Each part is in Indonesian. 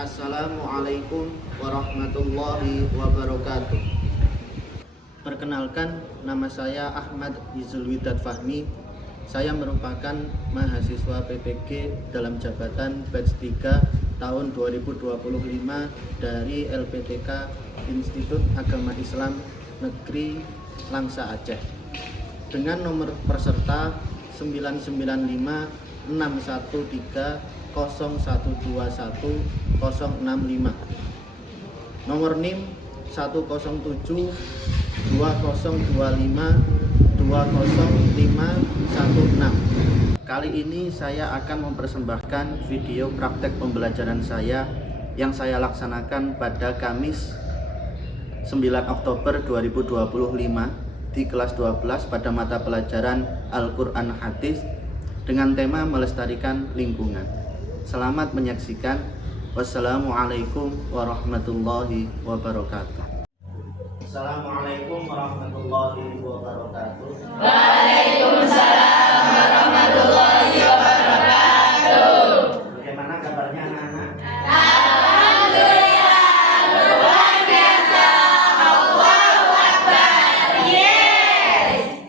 Assalamualaikum warahmatullahi wabarakatuh. Perkenalkan, nama saya Ahmad Izulwidad Fahmi. Saya merupakan mahasiswa PPG dalam jabatan batch 3 tahun 2025 dari LPTK Institut Agama Islam Negeri Langsa Aceh dengan nomor peserta 995 613 0121 065, nomor NIM 107 2025 20516. Kali ini saya akan mempersembahkan video praktek pembelajaran saya yang saya laksanakan pada Kamis 9 Oktober 2025 di kelas 12 pada mata pelajaran Al-Quran Hadis dengan tema melestarikan lingkungan. Selamat menyaksikan. Wassalamualaikum warahmatullahi wabarakatuh. Assalamualaikum warahmatullahi wabarakatuh. Waalaikumsalam warahmatullahi wabarakatuh. Bagaimana kabarnya anak-anak? Alhamdulillah, luar biasa. Allahu Akbar. Yes.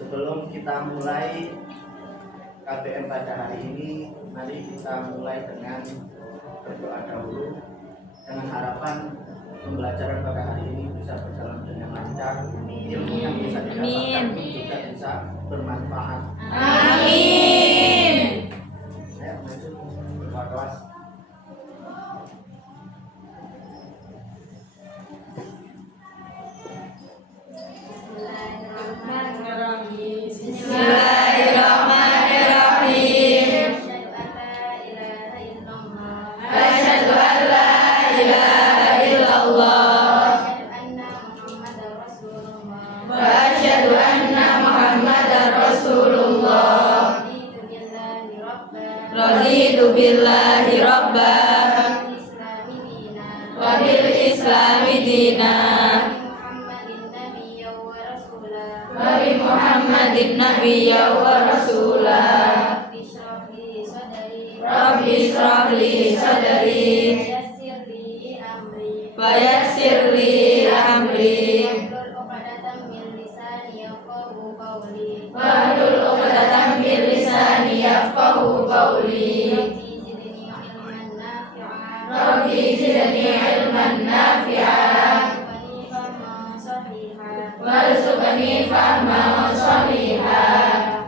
Sebelum kita mulai KBM pada hari ini, mari kita mulai dengan berdoa dahulu dengan harapan pembelajaran pada hari ini bisa berjalan dengan lancar, ilmu yang bisa didapatkan juga bisa bermanfaat. Amin. Ayo maju berdoa kelas. Bismillahirrahmanirrahim. Asyhadu an la ilaha illallah wa asyhadu anna Muhammadar Rasulullah. Raditu billahi rabban wa bil islami dinan wa bi Muhammadin nabiyya wa rasulah. Rabbi shrah li sadri wa yassir li amri wahlul 'uqdatam min lisani yafqahu qawli. Rabbi zidni ilman nafi'an warzuqni fahman shalihan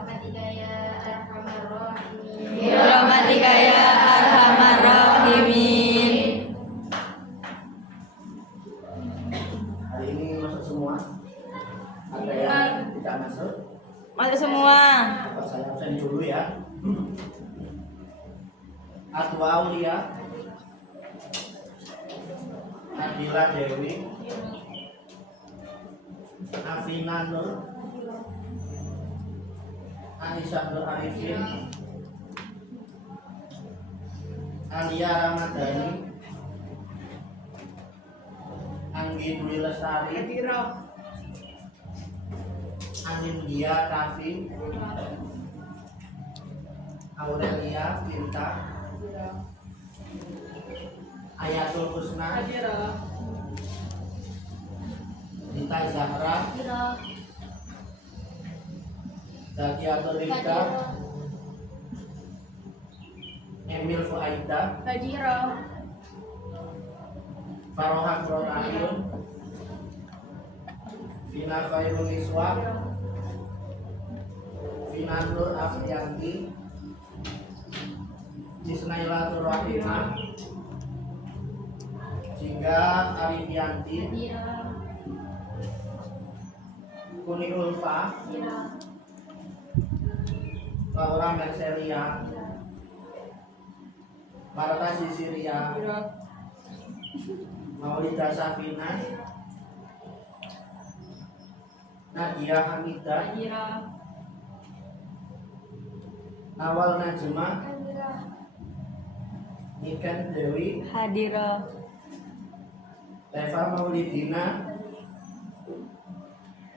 bi rahmatika ya arhamar rahimin. Hari ini masuk semua? Ada yang tidak masuk? Masuk semua. Apa saya absen dulu ya? Atwa Aulia, Adila Dewi, Afina Nur, Aisyah Nur Arifin, Alia Ramadhani, Anggi Dwi Lestari, Anindya Kafi, Aurelia Pinta, Ayatul Husna, Dita Zahra, Zakiatul Rifda, Emil Fuaida, Farohan Rotayun, Vina Khairul Niswa, Vina Nur Afriyanti, Cisnailatul Rahimah, Jingga Arifianti, Kuni Ulfa, Laura Mercelia, Marta Sisiria, Maulida Safina, Nadia Hamidah, Nawal Najma, Niken Dewi, Hadira. Teva Maulidina,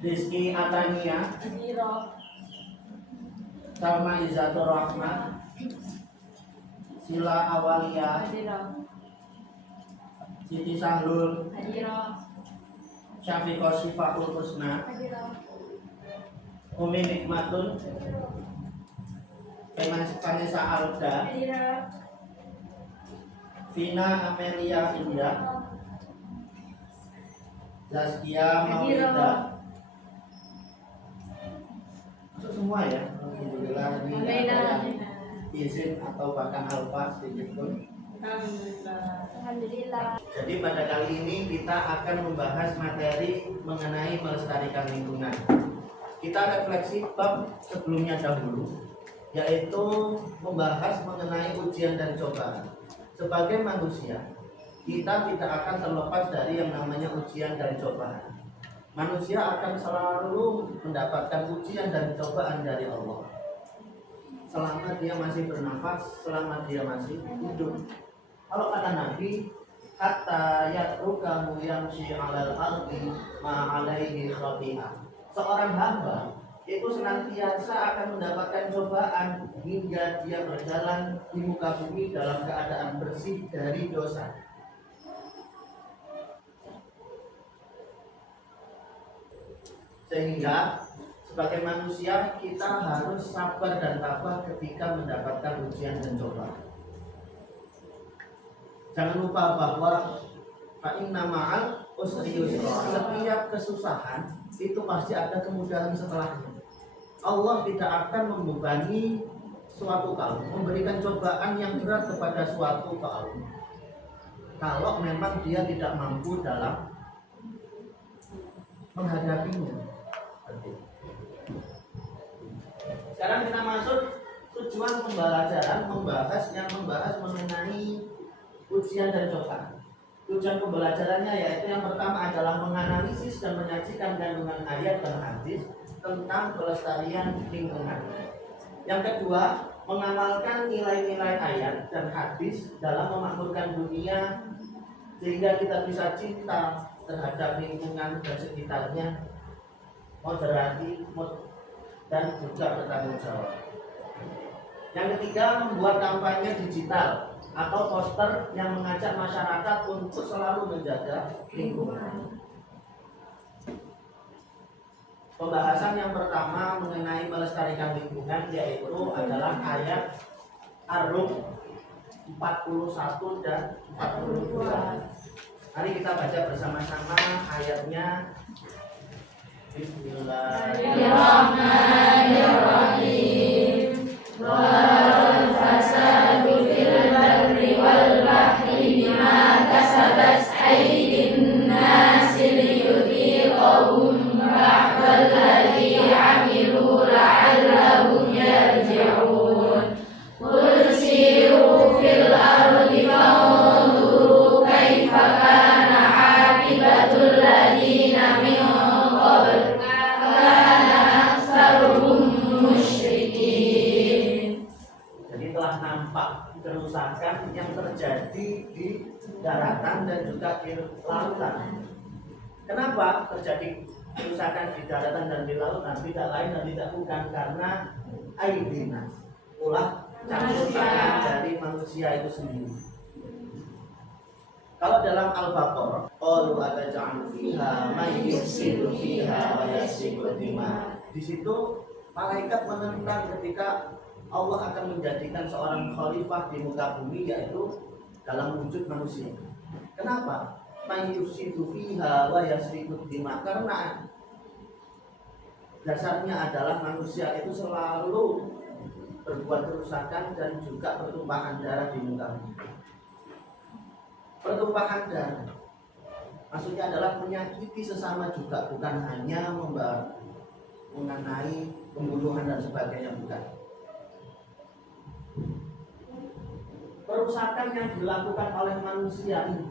Rizky Atania, Salma Izatur Rahman, Sila Awalia, Hadirah. Siti Sahlul, Hadirah. Syafiqah Syifahul Husna, Hadirah. Umi Nikmatun, Vanessa Alda, Hadirah. Vina Amelia Indah, Zaskia Maulida. Masuk semua ya. Alhamdulillah ini ada yang izin atau bahkan alfa sedikit pun. Alhamdulillah. Jadi pada kali ini kita akan membahas materi mengenai melestarikan lingkungan. Kita refleksi bab sebelumnya dahulu, yaitu membahas mengenai ujian dan cobaan. Sebagai manusia, kita tidak akan terlepas dari yang namanya ujian dan cobaan. Manusia akan selalu mendapatkan ujian dan cobaan dari Allah selama dia masih bernafas, selama dia masih hidup. Kalau kata Nabi, hatta yatrukahu yamshi 'alal ardi ma 'alaihi khati'ah. Seorang hamba itu senantiasa akan mendapatkan cobaan hingga dia berjalan di muka bumi dalam keadaan bersih dari dosa. Sehingga sebagai manusia kita harus sabar dan tabah ketika mendapatkan ujian dan cobaan. Jangan lupa bahwa fa inna ma'al usri yusra. Setiap kesusahan itu pasti ada kemudahan setelahnya. Allah tidak akan membebani suatu kaum, memberikan cobaan yang berat kepada suatu kaum kalau memang dia tidak mampu dalam menghadapinya. Sekarang kita masuk tujuan pembelajaran, membahas mengenai ujian dan cobaan. Tujuan pembelajarannya yaitu yang pertama adalah menganalisis dan menyajikan kandungan ayat dan hadis tentang pelestarian lingkungan. Yang kedua, mengamalkan nilai-nilai ayat dan hadis dalam memakmurkan dunia sehingga kita bisa cinta terhadap lingkungan dan sekitarnya, moderasi dan juga bertanggung jawab. Yang ketiga, membuat kampanye digital atau poster yang mengajak masyarakat untuk selalu menjaga lingkungan. Pembahasan yang pertama mengenai melestarikan lingkungan yaitu adalah ayat Ar-Rum 41 dan 42. Mari kita baca bersama-sama ayatnya. Bismillahirrahmanirrahim. Wal fasadu fil barri wal bahri bima kasabat aydin nasi liyudhiqahum ba'dal ladzi 'amilu la'allahum yarji'un. Qul siru fil ardi fanzuru kaifa kana 'aqibatul ladzina min qabl kana aktsaruhum musyrikin. Jadi telah nampak kerusakan yang terjadi di daratan dan juga di lautan. Kenapa terjadi kerusakan di daratan dan di lautan? Tidak lain dan tidak bukan karena aidinas, ulah campur tangan dari manusia itu sendiri. Kalau dalam Al-Baqarah, qalu ataj'alu fiha may yufsidu fiha wa yasfiku dima. Di situ malaikat menentang ketika Allah akan menjadikan seorang khalifah di muka bumi, yaitu dalam wujud manusia. Kenapa? May yufsidu fiha wa yasfiku dima. Karena dasarnya adalah manusia itu selalu berbuat kerusakan dan juga pertumpahan darah di muka bumi. Pertumpahan darah maksudnya adalah menyakiti sesama juga, bukan hanya mengenai pembunuhan dan sebagainya, bukan. Perusakan yang dilakukan oleh manusia ini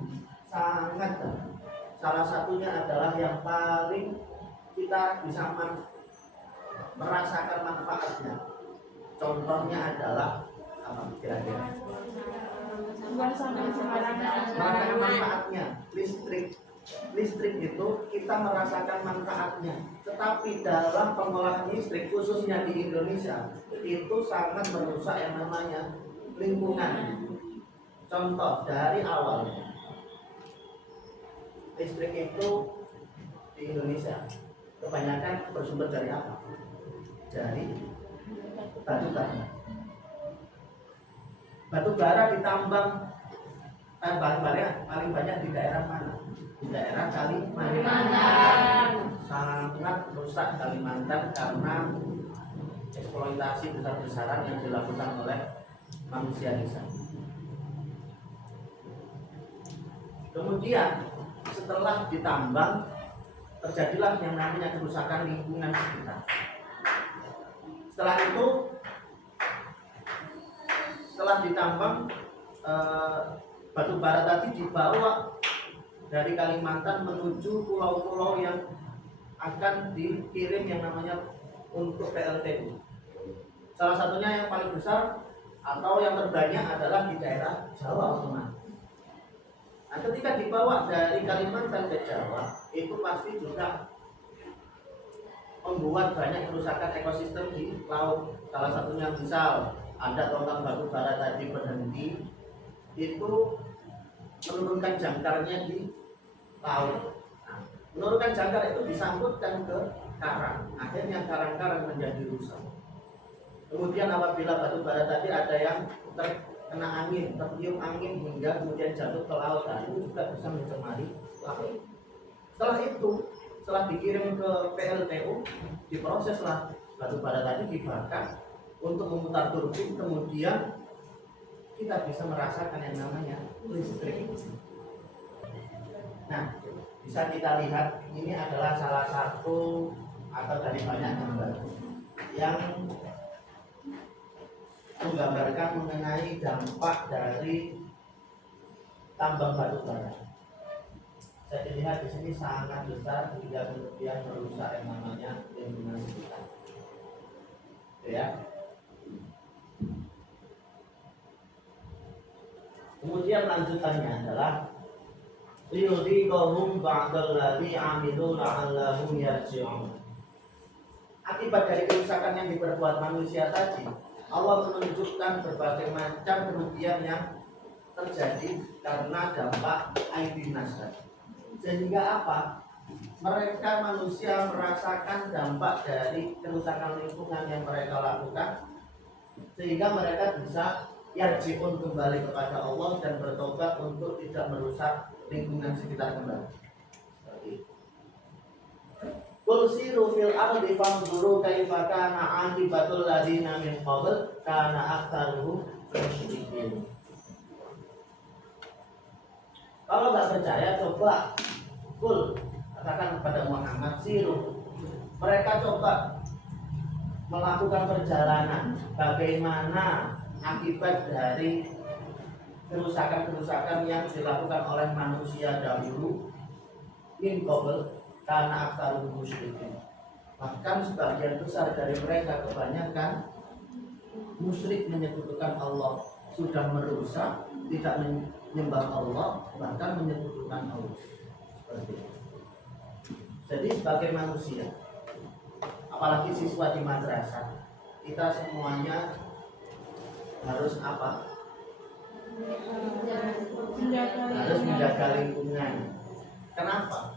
sangat dalam. Salah satunya adalah yang paling kita bisa merasakan manfaatnya. Contohnya adalah apa kira-kira? Merasakan manfaatnya listrik itu kita merasakan manfaatnya, tetapi dalam pengolahan listrik khususnya di Indonesia itu sangat merusak yang namanya lingkungan. contoh dari awalnya listrik itu di Indonesia kebanyakan bersumber dari apa? Dari batu bara. Batu bara ditambang paling banyak di daerah mana? Di daerah Kalimantan. Sangat rusak Kalimantan karena eksploitasi besar-besaran yang dilakukan oleh manusia di sana. Kemudian setelah ditambang terjadilah yang namanya kerusakan lingkungan sekitar. Setelah itu, setelah ditambang batu bara tadi dibawa dari Kalimantan menuju pulau-pulau yang akan dikirim yang namanya untuk PLTU. Salah satunya yang paling besar atau yang terbanyak adalah di daerah Jawa, teman. Nah, ketika dibawa dari Kalimantan ke Jawa, itu pasti juga membuat banyak kerusakan ekosistem di laut. Salah satunya misal ada tonggak batu bara tadi berhenti, itu menurunkan jangkarnya di laut. Nah, menurunkan jangkar itu disangkutkan ke karang, akhirnya karang-karang menjadi rusak. Kemudian apabila batu bara tadi ada yang terkena angin, tertiup angin hingga kemudian jatuh ke laut, nah, itu juga bisa mencemari laut. Setelah itu, setelah dikirim ke PLTU, diproseslah batu bara tadi dibakar untuk memutar turbin, kemudian kita bisa merasakan yang namanya listrik. Nah, bisa kita lihat ini adalah salah satu atau dari banyak gambar yang menggambarkan mengenai dampak dari tambang batu bara. Saya dilihat di sini sangat besar hingga kemudian merusak yang namanya lingkungan sekitar. Ya. Kemudian lanjutannya adalah liyudhiqahum ba'dal ladzi 'amilu la'allahum yarji'un. Akibat dari kerusakan yang diperbuat manusia tadi, Allah menunjukkan berbagai macam kerugian yang terjadi karena dampak aidin nas. Sehingga apa? Mereka manusia merasakan dampak dari kerusakan lingkungan yang mereka lakukan, sehingga mereka bisa yarji'un kembali kepada Allah dan bertobat untuk tidak merusak lingkungan sekitar kembali. Qul siru fil ardi fanzuru kaifa kana 'aqibatul ladzina min qabl kana aktsaruhum musyrikin. Kalau nggak percaya, coba Qul katakan kepada Muhammad, siru. Mereka coba melakukan perjalanan bagaimana akibat dari kerusakan-kerusakan yang dilakukan oleh manusia dahulu min qabl karena aktsarul musyrikin. Bahkan sebagian besar dari mereka kebanyakan musyrik, menyekutukan Allah, sudah merusak, tidak menyembah Allah, bahkan menyekutukan Allah. Seperti itu. Jadi sebagai manusia, apalagi siswa di madrasah, kita semuanya harus apa? Harus menjaga lingkungan. Kenapa?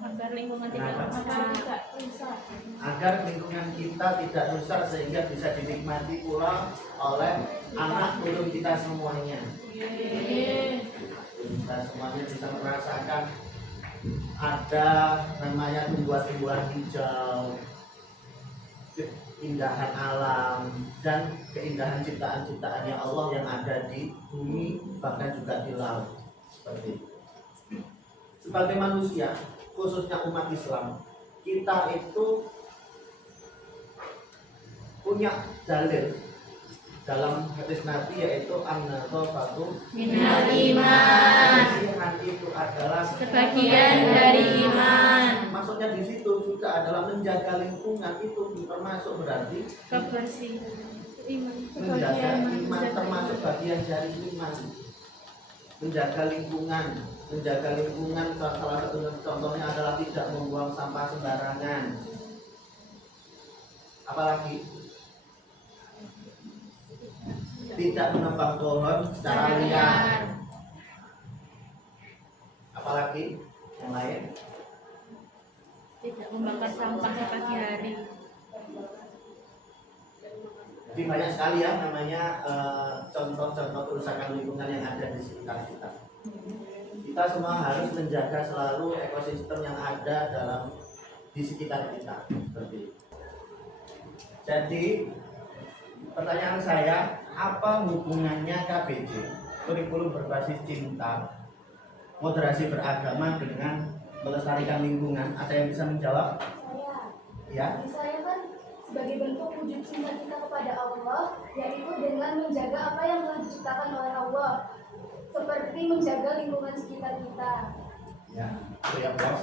Agar lingkungan tidak rusak. Agar lingkungan kita tidak rusak sehingga bisa dinikmati pula oleh anak turun kita semuanya. Kita semuanya bisa merasakan ada namanya tumbuhan-tumbuhan hijau, keindahan alam dan keindahan ciptaan-ciptaannya Allah yang ada di bumi, bahkan juga di laut. Seperti itu. Sebagai manusia, khususnya umat Islam, kita itu punya dalil dalam hadis Nabi, yaitu an-nadhafatu Minal iman. Kebersihan itu adalah Sebagian dari iman. Maksudnya di situ juga adalah menjaga lingkungan, itu termasuk berarti Kebersihan iman. menjaga iman, termasuk bagian dari iman. Menjaga lingkungan salah satu contohnya adalah tidak membuang sampah sembarangan. Apalagi tidak menebang pohon secara liar. Apalagi yang lain? Tidak membakar sampah di pagi hari. Jadi banyak sekali ya namanya contoh-contoh kerusakan lingkungan yang ada di sekitar kita. Kita semua harus menjaga selalu ekosistem yang ada di sekitar kita. Seperti itu. Jadi pertanyaan saya, apa hubungannya KBJ, kurikulum berbasis cinta, moderasi beragama dengan melestarikan lingkungan? Ada yang bisa menjawab? Ya. Saya kan sebagai bentuk wujud cinta kita kepada Allah, yaitu dengan menjaga apa yang telah diciptakan oleh Allah, seperti menjaga lingkungan sekitar kita. Ya, ya bos.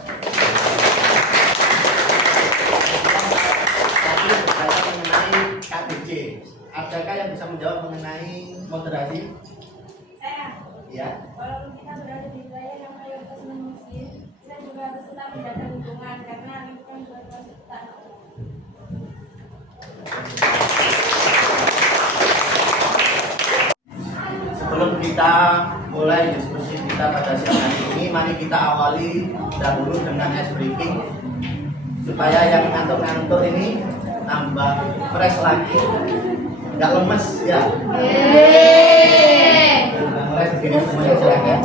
Tadi berbicara mengenai KBJ. Adakah yang bisa menjawab mengenai moderasi? Saya, Ya. walaupun kita berada di wilayah yang mayoritas muslim, kita juga harus tetap menjaga lingkungan karena lingkungan juga telah diciptakan Allah. Sebelum kita mulai diskusi kita pada siang hari ini, mari kita awali dahulu dengan ice breaking supaya yang ngantuk-ngantuk ini tambah fresh lagi, nggak lemes ya. Udah mulai begini semuanya silakan.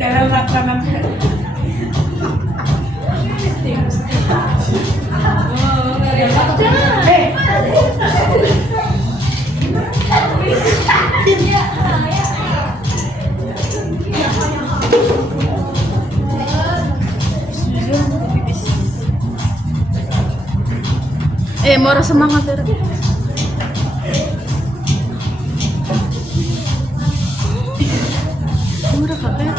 Dalam melaksanakan murah semangat ya. Murah kakek.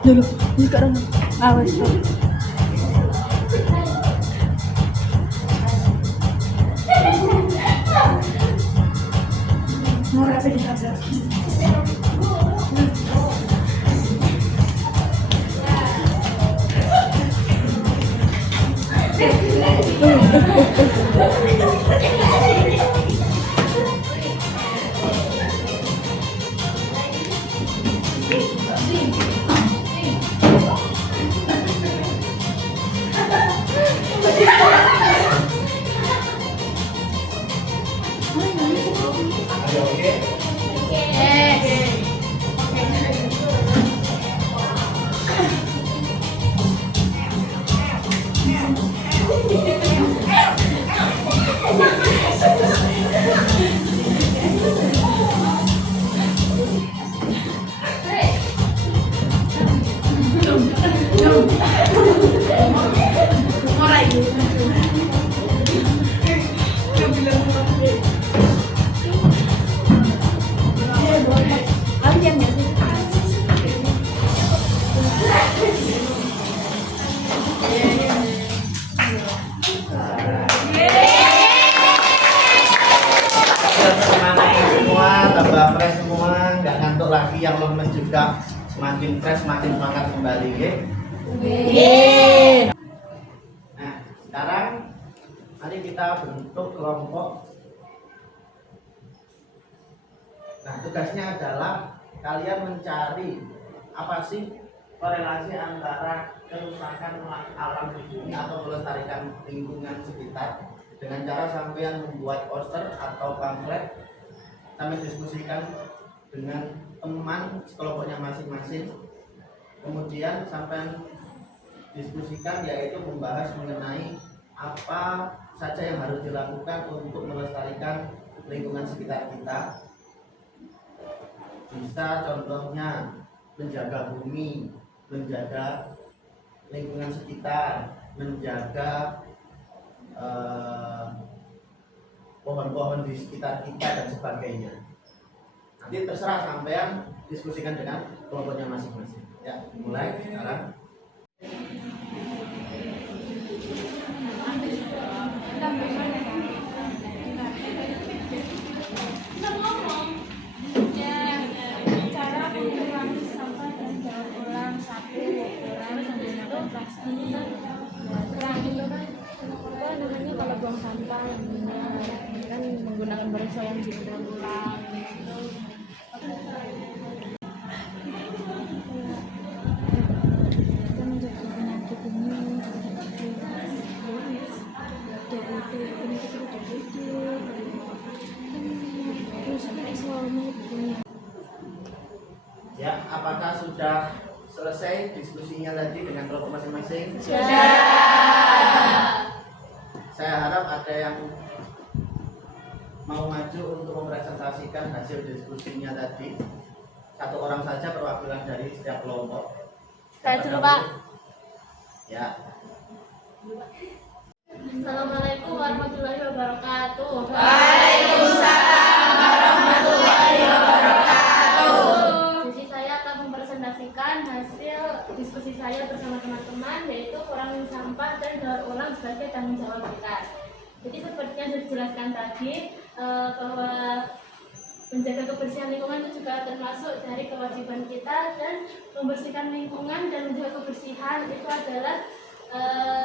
Dulu, ini sekarang awas. Murah apa di sana? Lagi yang lemes juga semakin fresh, semakin semangat kembali ya. Nah, sekarang mari kita bentuk kelompok. Nah, tugasnya adalah kalian mencari apa sih korelasi antara kerusakan alam di bumi atau melestarikan lingkungan sekitar dengan cara sampean membuat poster atau pamflet, sampai diskusikan dengan teman kelompoknya masing-masing, kemudian sampai diskusikan, yaitu membahas mengenai apa saja yang harus dilakukan untuk melestarikan lingkungan sekitar kita. Bisa contohnya menjaga bumi, menjaga lingkungan sekitar, menjaga pohon-pohon di sekitar kita dan sebagainya. Nanti terserah sampean diskusikan dengan kelompoknya masing-masing. Ya, mulai sekarang. Cara mengurangi sampah dan daur ulang. 1. Menggunakan plastik. Kurangi apa namanya, kalau buang sampah yang benar, kan menggunakan barongsai yang didaur ulang gitu. Kita menjaga penyakit ini Ya, apakah sudah selesai diskusinya tadi dengan kelompok masing-masing? Saya harap ada yang mau maju untuk mempresentasikan hasil diskusinya tadi. Satu orang saja perwakilan dari setiap kelompok. Saya dulu, Pak. Ya. Assalamualaikum warahmatullahi wabarakatuh. Waalaikumsalam warahmatullahi wabarakatuh. Jadi saya akan mempresentasikan hasil diskusi saya bersama teman-teman, yaitu kurangi sampah dan daur ulang sebagai tanggung jawab kita. Jadi seperti yang sudah dijelaskan tadi, bahwa menjaga kebersihan lingkungan itu juga termasuk dari kewajiban kita, dan membersihkan lingkungan dan menjaga kebersihan itu adalah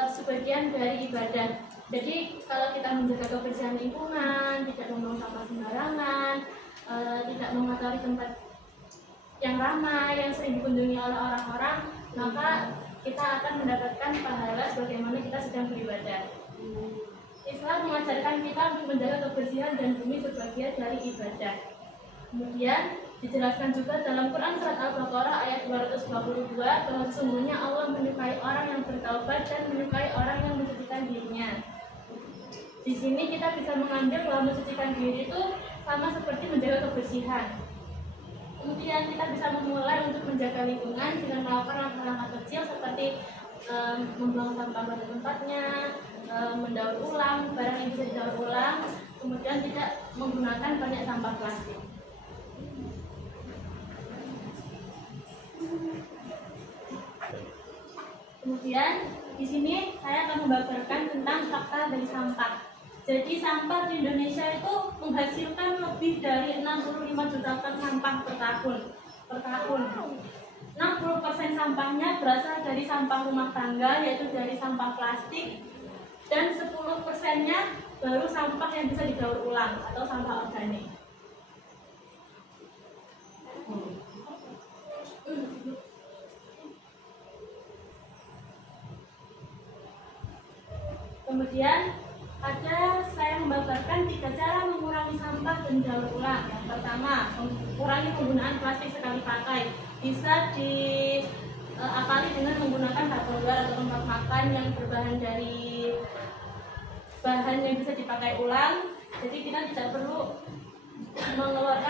sebagian dari ibadah. Jadi kalau kita menjaga kebersihan lingkungan, tidak membuang sampah sembarangan, tidak mengotori tempat yang ramai, yang sering dikunjungi oleh orang-orang, maka kita akan mendapatkan pahala sebagaimana kita sedang beribadah. Islam mengajarkan kita untuk menjaga kebersihan dan bumi sebagai dari ibadah. Kemudian dijelaskan juga dalam Quran surat Al-Baqarah ayat 222 bahwa sesungguhnya Allah menyukai orang yang bertaubat dan menyukai orang yang mensucikan dirinya. Di sini kita bisa mengambil bahwa mensucikan diri itu sama seperti menjaga kebersihan. Kemudian kita bisa memulai untuk menjaga lingkungan dengan melakukan langkah-langkah kecil seperti membuang sampah pada tempatnya, mendaur ulang barang yang bisa didaur ulang, kemudian tidak menggunakan banyak sampah plastik. Kemudian di sini saya akan membabarkan tentang fakta dari sampah. Jadi sampah di Indonesia itu menghasilkan lebih dari 65 juta ton sampah per tahun. 60% sampahnya berasal dari sampah rumah tangga, yaitu dari sampah plastik, dan 10%-nya baru sampah yang bisa didaur ulang atau sampah organik. Kemudian saya membabarkan 3 cara mengurangi sampah dan daur ulang. Yang pertama, mengurangi penggunaan plastik sekali pakai. Bisa diakali dengan menggunakan tupperware atau tempat makan yang berbahan dari bahan yang bisa dipakai ulang. Jadi kita tidak perlu membuat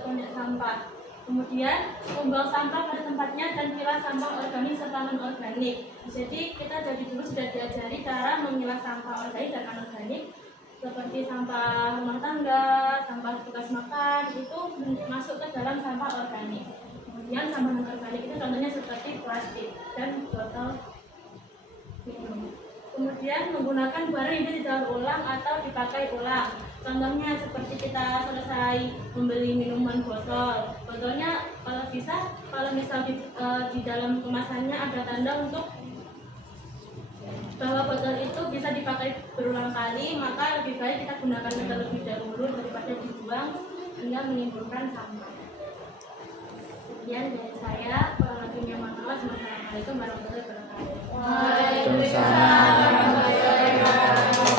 banyak sampah. Kemudian membuang sampah pada tempatnya dan pilah sampah organik serta non-organik. Jadi kita dari dulu sudah diajari cara memilah sampah organik dan non-organik, seperti sampah rumah tangga, sampah bekas makan, itu masuk ke dalam sampah organik. Kemudian sampah non-organik itu contohnya seperti plastik dan botol minum. Kemudian menggunakan barang yang bisa didaur ulang atau dipakai ulang. Contohnya seperti kita selesai membeli minuman botolnya kalau bisa, kalau misal di dalam kemasannya ada tanda untuk bahwa botol itu bisa dipakai berulang kali, maka lebih baik kita gunakan terlebih dahulu daripada dibuang hingga menimbulkan sampah. Sekian dari saya, kurang lebihnya mohon maaf. Wassalamualaikum warahmatullahi wabarakatuh. Waalaikumsalam warahmatullahi wabarakatuh.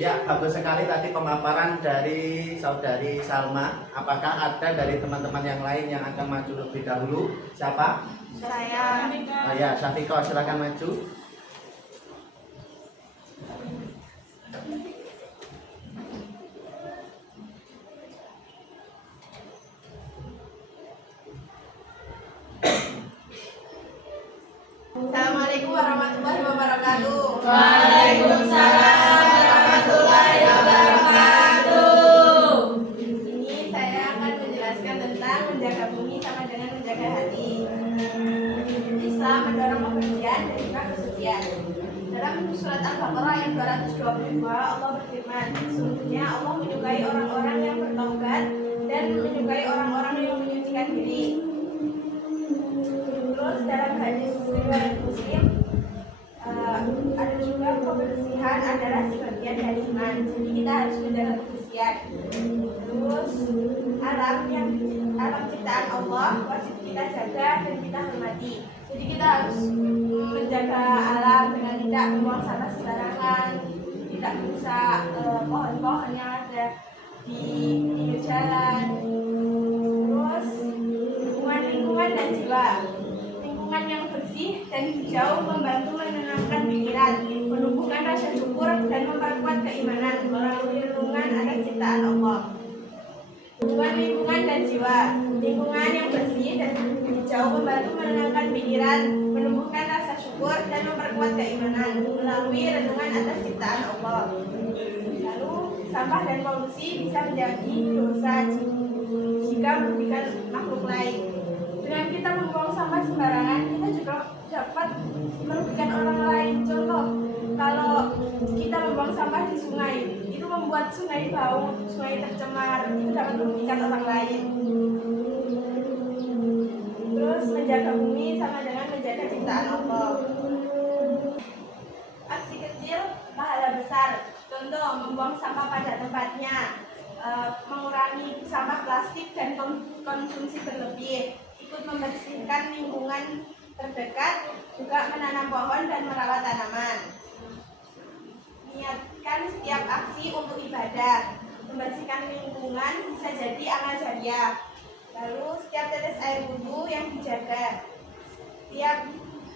Ya, bagus sekali tadi pemaparan dari saudari Salma. Apakah ada dari teman-teman yang lain yang akan maju lebih dahulu? Siapa? Saya. Oh ya, Syafiko, silakan maju. Assalamualaikum warahmatullahi wabarakatuh. Waalaikumsalam warahmatullahi wabarakatuh. Di sini saya akan menjelaskan tentang menjaga bumi sama dengan menjaga hati. Islam mendorong kebersihan dan juga kesucian. Dalam surat Al-Baqarah ayat 222 Allah berfirman, sesungguhnya Allah menyukai orang-orang yang bertaubat dan menyukai orang-orang yang menyucikan diri. Terus dalam hadis riwayat Muslim ada juga kebersihan adalah sebagian dari iman. Jadi kita harus menjaga kebersihan. Terus alam ciptaan Allah wajib kita jaga dan kita hormati. Jadi kita harus menjaga alam dengan tidak membuang sampah sembarangan, tidak merusak pohon-pohon yang ada di pinggir jalan. Terus lingkungan dan jiwa. Lingkungan yang bersih dan hijau membantu menenangkan pikiran, menumbuhkan rasa syukur dan memperkuat keimanan melalui renungan atas ciptaan Allah. Hubungan lingkungan dan jiwa. Lingkungan yang bersih dan hijau membantu menenangkan pikiran, menumbuhkan rasa syukur dan memperkuat keimanan melalui renungan atas ciptaan Allah. Lalu sampah dan polusi bisa menjadi dosa jika merugikan makhluk lain. Dengan kita membuang sampah sembarangan, kita juga dapat merugikan orang lain. Contoh, kalau kita membuang sampah di sungai, itu membuat sungai bau, sungai tercemar, itu dapat merugikan orang lain. Terus menjaga bumi sama dengan menjaga ciptaan Allah. Aksi kecil, pahala besar. Contoh, membuang sampah pada tempatnya, mengurangi sampah plastik dan konsumsi berlebih, ikut membersihkan lingkungan terdekat, juga menanam pohon dan merawat tanaman. Niatkan setiap aksi untuk ibadah, membersihkan lingkungan bisa jadi amal jariah. Lalu setiap tetes air wudhu yang dijaga, setiap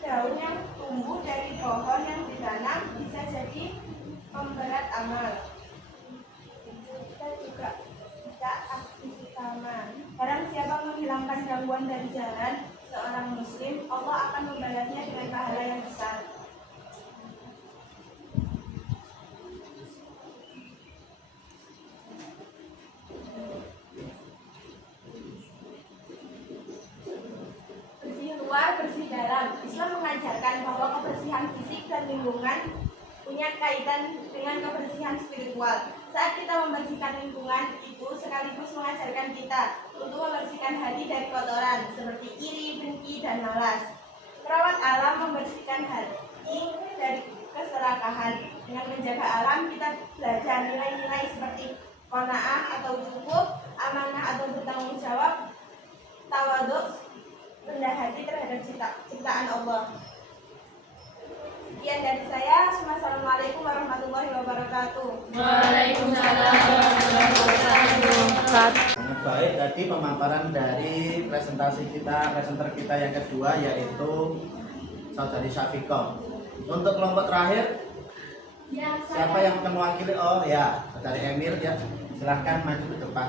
daun yang tumbuh dari pohon yang ditanam bisa jadi pemberat amal. Kita juga bisa aksi sesama. Barang siapa menghilangkan gangguan dari jalan seorang muslim, Allah akan membalasnya dengan pahala yang besar. Bersih luar, bersih dalam. Islam mengajarkan bahwa kebersihan fisik dan lingkungan punya kaitan dengan kebersihan spiritual. Saat kita membersihkan lingkungan, itu sekaligus mengajarkan kita untuk membersihkan hati dari kotoran seperti iri, dengki, dan malas. Merawat alam membersihkan hati dari keserakahan. Dengan menjaga alam, kita belajar nilai-nilai seperti qanaah atau cukup, amanah atau bertanggung jawab, tawadhu, rendah hati terhadap ciptaan Allah. Sekian dari saya. Assalamualaikum warahmatullahi wabarakatuh. Waalaikumsalam warahmatullahi wabarakatuh. Sangat baik tadi pemaparan dari presenter kita yang kedua yaitu saudari Syafiko. Untuk kelompok terakhir, Ya, siapa yang akan mewakili? Oh ya, saudari Emil ya. Silahkan maju ke depan.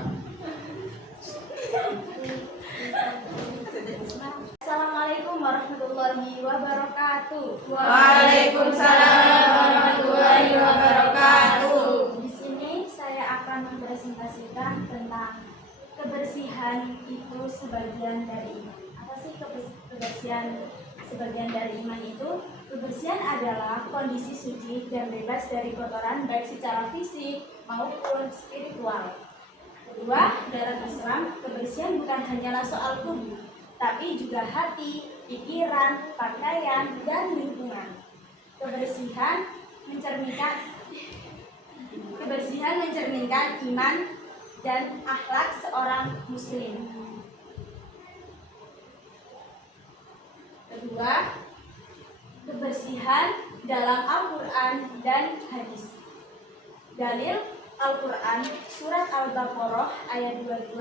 Assalamualaikum warahmatullahi wabarakatuh. Waalaikumsalam warahmatullahi wabarakatuh. Di sini saya akan mempresentasikan tentang kebersihan itu sebagian dari iman. Apa sih kebersihan sebagian dari iman itu? Kebersihan adalah kondisi suci dan bebas dari kotoran baik secara fisik maupun spiritual. Kedua, dalam Islam, kebersihan bukan hanyalah soal tubuh, tapi juga hati, pikiran, pakaian, dan lingkungan. Kebersihan mencerminkan iman dan akhlak seorang muslim. Kedua, kebersihan dalam Al-Quran dan hadis. Dalil Al-Quran surat Al-Baqarah ayat 22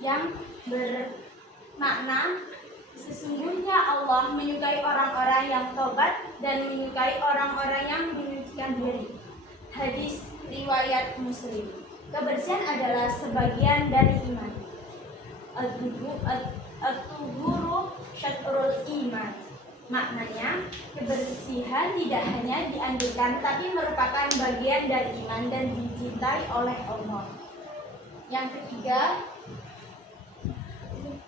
yang bermakna sesungguhnya Allah menyukai orang-orang yang tobat dan menyukai orang-orang yang menyucikan diri. Hadis riwayat Muslim. Kebersihan adalah sebagian dari iman. At-tuhuru syatrul iman. Maknanya, kebersihan tidak hanya dianjurkan tapi merupakan bagian dari iman dan dicintai oleh Allah. Yang ketiga,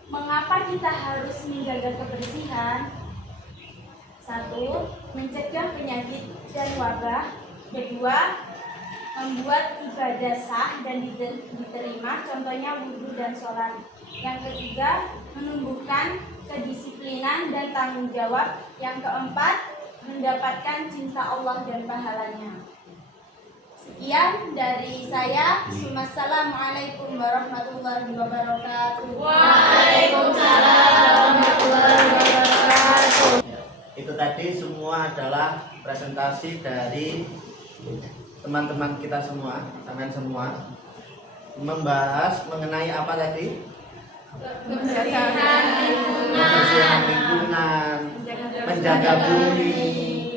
mengapa kita harus menjaga kebersihan? 1. Mencegah penyakit dan wabah. 2. Membuat ibadah sah dan diterima, contohnya wudhu dan sholat. Yang ketiga, menumbuhkan kedisiplinan dan tanggung jawab. Yang keempat, mendapatkan cinta Allah dan pahalanya. Sekian dari saya. Wassalamualaikum warahmatullahi wabarakatuh. Waalaikumsalam warahmatullahi wabarakatuh. Itu tadi semua adalah presentasi dari teman-teman kita semua, teman semua, membahas mengenai apa tadi? Kebersihan lingkungan, menjaga bumi,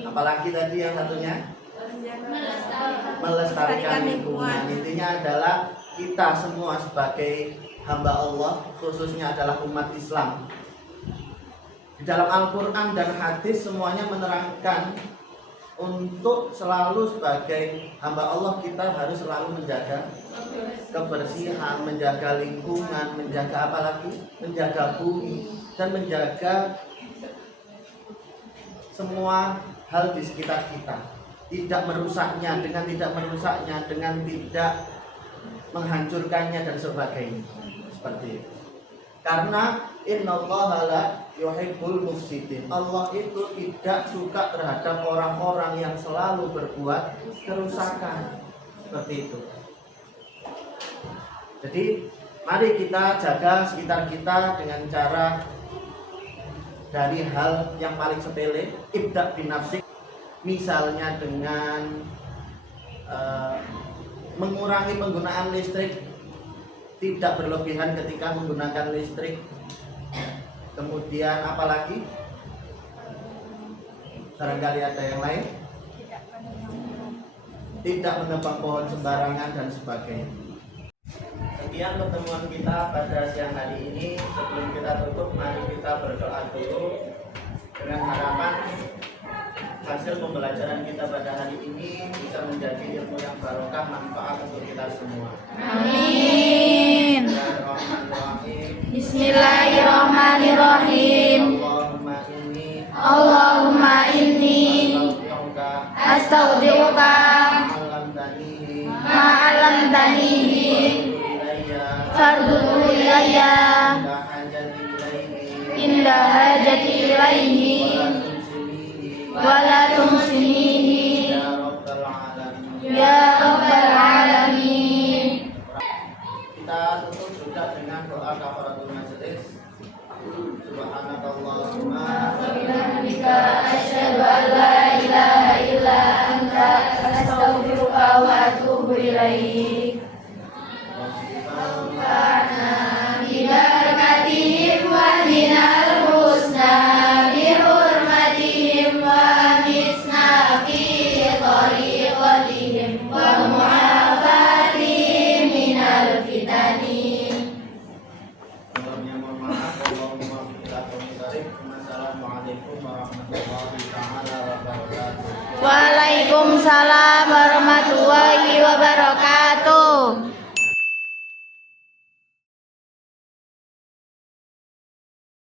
apalagi tadi yang satunya? Melestarikan lingkungan. Intinya adalah kita semua sebagai hamba Allah, khususnya adalah umat Islam. Di dalam Al-Quran dan hadis semuanya menerangkan untuk selalu sebagai hamba Allah kita harus selalu menjaga kebersihan, menjaga lingkungan, menjaga apa lagi? Menjaga bumi dan menjaga semua hal di sekitar kita. Tidak merusaknya, dengan tidak menghancurkannya dan sebagainya. Seperti itu. Karena innallaha la yuhibbul mufsidin. Allah itu tidak suka terhadap orang-orang yang selalu berbuat kerusakan. Seperti itu. Jadi mari kita jaga sekitar kita dengan cara dari hal yang paling sepele, ibda binafsik. Misalnya dengan mengurangi penggunaan listrik, tidak berlebihan ketika menggunakan listrik. Kemudian apalagi? Barangkali ada yang lain? Tidak menebang pohon sembarangan dan sebagainya. Sekian pertemuan kita pada siang hari ini. Sebelum kita tutup, mari kita berdoa dulu dengan harapan hasil pembelajaran kita pada hari ini bisa menjadi ilmu yang barokah, manfaat untuk kita semua. Amin. Bismillahirrahmanirrahim. Allahumma inni astaghfiruka ma'alamtanihi farduhu ilayya inda hajati ilaihi wala tumsinihi ya rabbal alamin. Kita tutup juga dengan doa kafaratul majelis. Subhanakallahumma wa bihamdika asyhadu an la ilaha illa anta astaghfiruka wa atubu ilaik. Rabbana bi barakatihim wa dinal husna bi hurmatihim wa misna fi tariqatihim wa mu'afatihim minal fitani. Assalamualaikum warahmatullahi wabarakatuh. Waalaikumsalam warahmatullahi